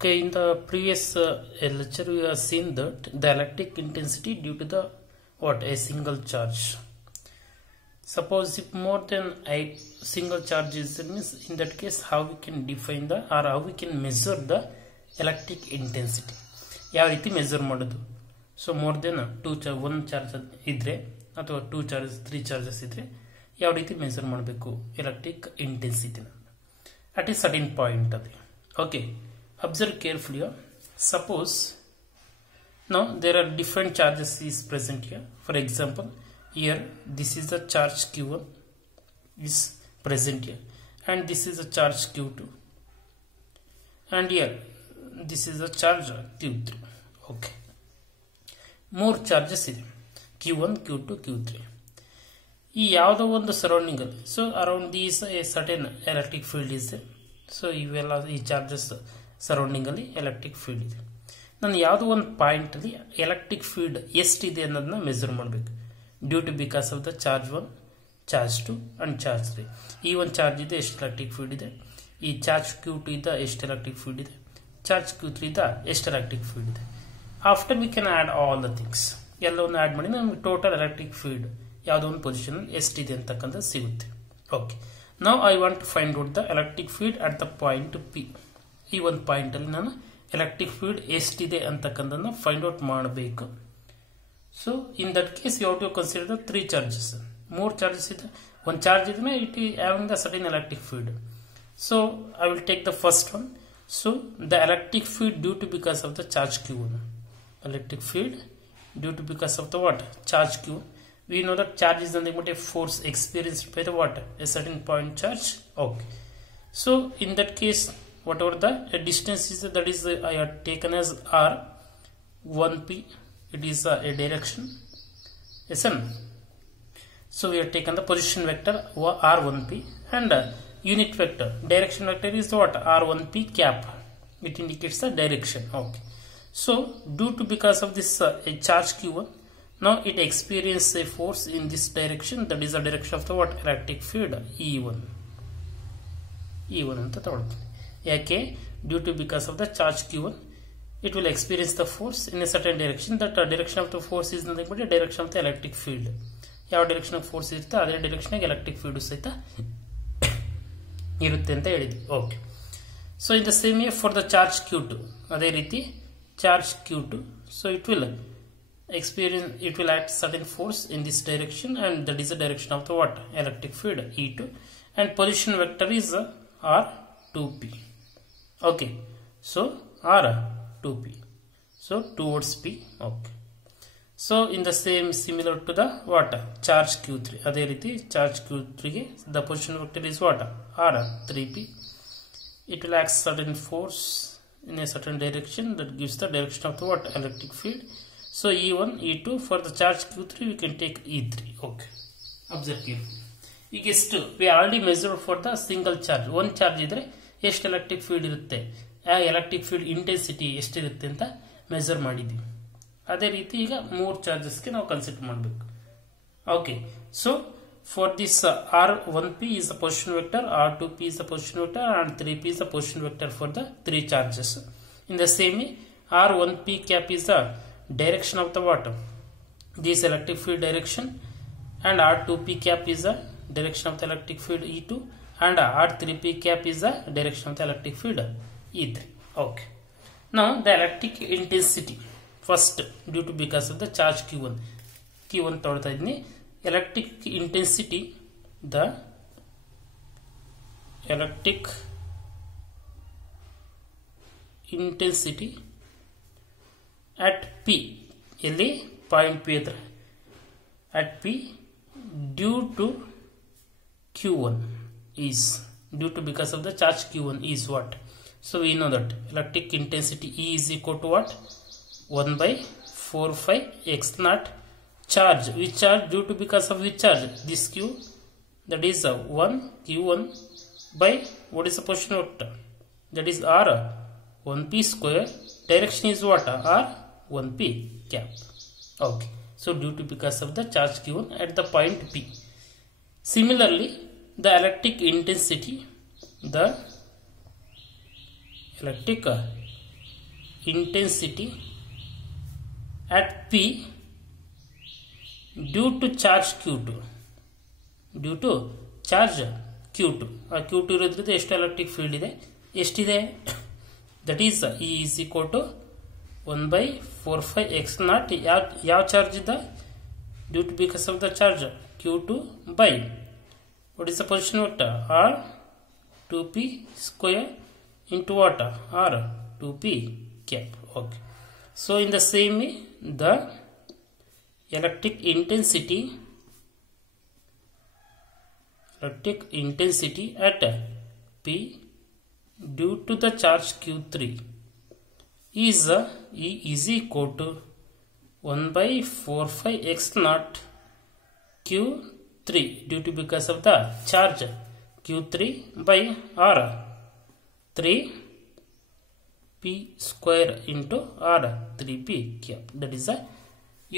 Okay, in the previous lecture we have seen that the electric intensity due to the a single charge. Suppose if more than a single charge is there, means in that case how we can define the or how we can measure the electric intensity. ಯಾವ ರೀತಿ measure ಮಾಡೋದು. So more than one charge ಇದ್ರೆ ಅಥವಾ 2 charges 3 charges ಇದ್ರೆ ಯಾವ ರೀತಿ measure ಮಾಡಬೇಕು electric ಇಂಟೆನ್ಸಿಟಿನ ಅಟ್ ಎ ಸರ್ಟನ್ ಪಾಯಿಂಟ್ ಅದು. Okay, observe carefully. Suppose now there are different charges is present here. For example, here this is the charge q1 is present here, and this is the charge q2, and here this is the charge q3. Okay, more charges ಇದೆ q1 q2 q3. ಈ ಯಾವುದೋ ಒಂದು surrounding ಅಲ್ಲಿ so around these A certain electric field is there. So ಇವೆಲ್ಲ ಈ charges surrounding ಅಲ್ಲಿ electric field ಇದೆ. ನಾನು ಯಾವುದೋ ಒಂದು ಪಾಯಿಂಟ್ ಅಲ್ಲಿ ಎಲೆಕ್ಟ್ರಿಕ್ ಫೀಲ್ಡ್ ಎಷ್ಟಿದೆ ಅನ್ನೋದನ್ನ ಮೆಜರ್ ಮಾಡಬೇಕು due to because of the charge 1, charge 2 and charge 3. ಈ ಒಂದು ಚಾರ್ಜ್ ಇದೆ ಎಷ್ಟು ಎಲೆಕ್ಟ್ರಿಕ್ ಫೀಲ್ಡ್ ಇದೆ, ಈ ಚಾರ್ಜ್ q2 ಇದ್ದ ಎಷ್ಟು ಎಲೆಕ್ಟ್ರಿಕ್ ಫೀಲ್ಡ್ ಇದೆ, ಚಾರ್ಜ್ q3 ಇದ್ದ ಎಷ್ಟು ಎಲೆಕ್ಟ್ರಿಕ್ ಫೀಲ್ಡ್ ಇದೆ. After we can add all the things, ಎಲ್ಲವನ್ನು ಆಡ್ ಮಾಡಿ ನಮಗೆ ಟೋಟಲ್ ಎಲೆಕ್ಟ್ರಿಕ್ ಫೀಲ್ಡ್ ಯಾವುದೋ ಒಂದು ಪೊಸಿಷನ್ ಎಷ್ಟಿದೆ ಅಂತಕ್ಕಂಥ ಸಿಗುತ್ತೆ. Okay, now I want to find out the electric field at the point P. ಈ ಒಂದು ಪಾಯಿಂಟ್ ಅಲ್ಲಿ ನಾನು ಎಲೆಕ್ಟ್ರಿಕ್ ಫೀಲ್ಡ್ ಎಷ್ಟಿದೆ ಅಂತಕ್ಕಂಥದ್ದನ್ನ ಫೈಂಡ್ ಔಟ್ ಮಾಡಬೇಕು. So in that case you have to consider the 3 charges. 3 charges ಇದೆ, ಒಂದು ಚಾರ್ಜ್ ಇದ್ರೆ it is having the certain electric field. So I will take the first one. So the electric field due to because of the charge q1. Electric field due to because of the charge q. We know that charge is nothing but a force experienced by the a certain point charge. Okay, so in that case whatever the distance is, that is I have taken as r1p. It is a direction. Yes, so we have taken the position vector r1p and unit vector direction vector is what r1p cap. It indicates the direction. Okay, so due to because of this charge q1, now it experiences a force in this direction, that is the direction of the electric field E1 ಅಂತ ತಗೊಳ್ತೀವಿ. ಯಾಕೆ due to because of the charge q1 it will experience the force in a certain direction. That direction of the force is nothing but a direction of the electric field. ಯಾವ direction of force ಇರುತ್ತೆ ಅದೇ direction electric field ಸಹಿತ ಇರುತ್ತೆ ಅಂತ ಹೇಳಿದ್ವಿ. Okay, so in the same way for the charge q2, ಅದೇ ರೀತಿ charge q2, so it will act certain force in this direction, and that is the direction of the electric field E2, and position vector is r2p. Okay, so r2p, so towards p. Okay, so in the same similar to the charge q3, ಅದೇ ರೀತಿ charge q3 ಗೆ the position vector is r3p. It will act certain force in a certain direction that gives the direction of the electric field. So E1, E2, for the charge q3 we can take E3. Okay, observe carefully. ಈಗ ಎಷ್ಟು we already measured for the single charge. ಒಂದು charge ಇದ್ರೆ ಎಷ್ಟು electric field ಇರುತ್ತೆ, ಆ electric field intensity ಎಷ್ಟಿರುತ್ತೆ ಅಂತ measure ಮಾಡಿದ್ವಿ. ಅದೇ ರೀತಿ ಈಗ 3 ಚಾರ್ಜಸ್ಗೆ ನಾವು ಕನ್ಸಿಡರ್ ಮಾಡಬೇಕು. Okay, so for this r1p is the position vector, r2p is the position vector, and 3p is the position vector for the 3 charges. In the same way, r1p cap is the direction of the this electric field direction, and r2p cap is the direction of the electric field E2, and r3p cap is the direction of the electric field E3. Okay, now the electric intensity first due to because of the charge q1 ತಗೊಳ್ತಾ ಇದೀನಿ. electric intensity, the electric intensity at P, ಇಲ್ಲಿ point P ಹತ್ರ at P due to Q1 is due to because of the charge Q1 is what? So we know that electric intensity E is equal to 1/4π charge. Which charge? Due to because of which charge? This Q, that is 1 Q1 by what is the position vector? That is r1p square. Direction is r1p cap. Okay, so due to because of the charge q1 at the point P. Similarly, the electric intensity intensity at P due to charge Q2. Due to charge Q2. Q2 ಇರೋದ್ರಿಂದ ಎಷ್ಟು electric field ಇದೆ? ಎಷ್ಟಿದೆ? That is E is equal to 1/45x0. ಯಾವ charge ಇದ್ದ? Due to because of the charge Q2 by what is the position vector? R 2p square into what? R 2p cap. Okay. So in the same way, the electric intensity at P due to the charge Q3 is E is equal to 1/45x0 Q3 due to because of the charge Q3 by R 3p square into R 3p cap. That is a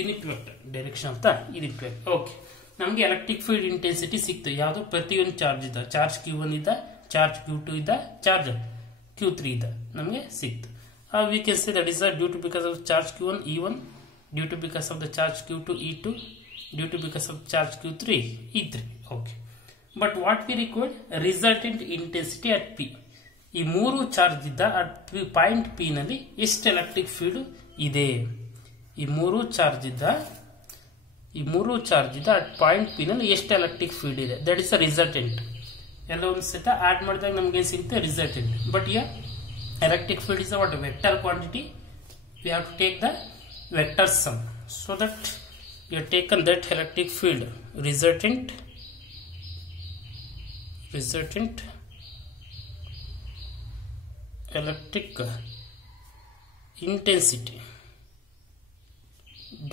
unit vector, direction of the unit vector. Okay. ನಮಗೆ electric field intensity ಸಿಕ್ತು. ಯಾವುದು? ಪ್ರತಿಯೊಂದು charge ಇದ್ದ. Charge Q1 ಇದ್ದ, charge Q2 ಇದ್ದ, charge Q3 ಇದ್ದ. ನಮಗೆ ಸಿಕ್ತು. We can say that is due to because of charge Q1 E1, due to because of the charge Q2 E2, due to because of charge Q3 E3. Okay. But what we required? Resultant intensity at P. ಈ ಮೂರು charge ಇದ್ದ at point P ನಲ್ಲಿ ಎಷ್ಟು electric field ಇದೆ? ಈ ಮೂರು charge ಇದ್ದ at point P ನಲ್ಲಿ ಎಷ್ಟು ಎಲೆಕ್ಟ್ರಿಕ್ ಫೀಲ್ಡ್ ಇದೆ? That is the resultant. ಎಲ್ಲ ಒಂದು ಸತ ಆಡ್ ಮಾಡಿದಾಗ ನಮಗೆ ಸಿಗುತ್ತೆ resultant. But here electric field is what? Vector quantity. We have to take the vector sum, so that we have taken that electric field resultant electric intensity.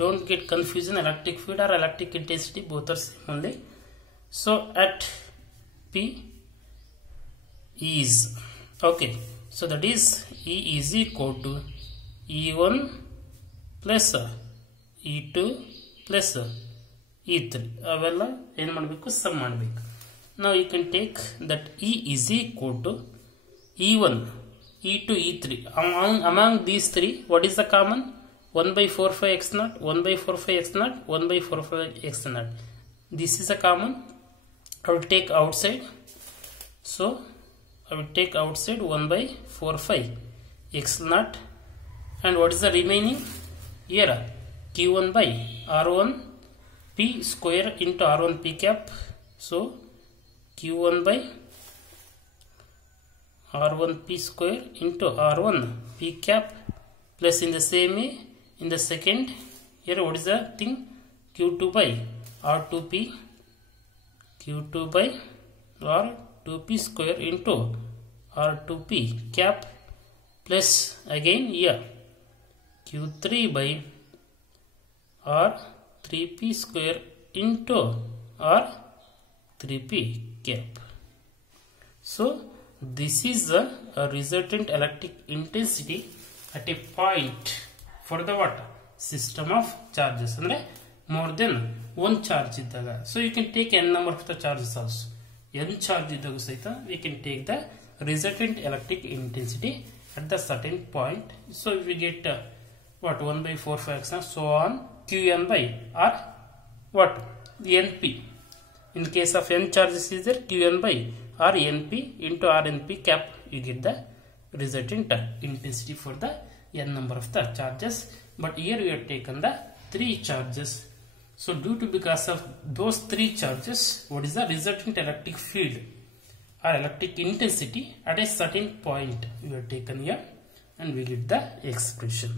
Don't get confusion. Electric field or electric intensity, both are same only. So at P is okay. So that is E is equal to E1 plus E2 plus E3. ಅವೆಲ್ಲ ಏನು ಮಾಡಬೇಕು? Some ಮಾಡಬೇಕು. Now you can take that E is equal to E1, E2, E3. Among these three, what is the common? 1/45x0, 1/45x0, 1/45x0. This is a common. I will take outside. So I will take outside 1/45x0, and what is the remaining? Here Q1 by R1 P square into R1 P cap. So Q1 by R1 P square into R1 P cap plus in the same way in the second here what is the thing? Q2 by R2 P, Q2 by R2P square into R2P cap plus again here Q3 by R3P square into R3P cap. So this is the resultant electric intensity at a point for the what? System of charges. Andre more than one charge iddaga. So you can take n number of the charges also. N charge iddaga saita we can take the resultant electric intensity at the certain point. So we get what? 1/45x0, so on Qn by R what? Np. In case of n charges is there, Qn by R Np into Rnp cap, you get the resultant intensity for the n number of the charges. But here we have taken the three charges. So due to because of those three charges, what is the resultant electric field or electric intensity at a certain point we have taken here, and we get the expression.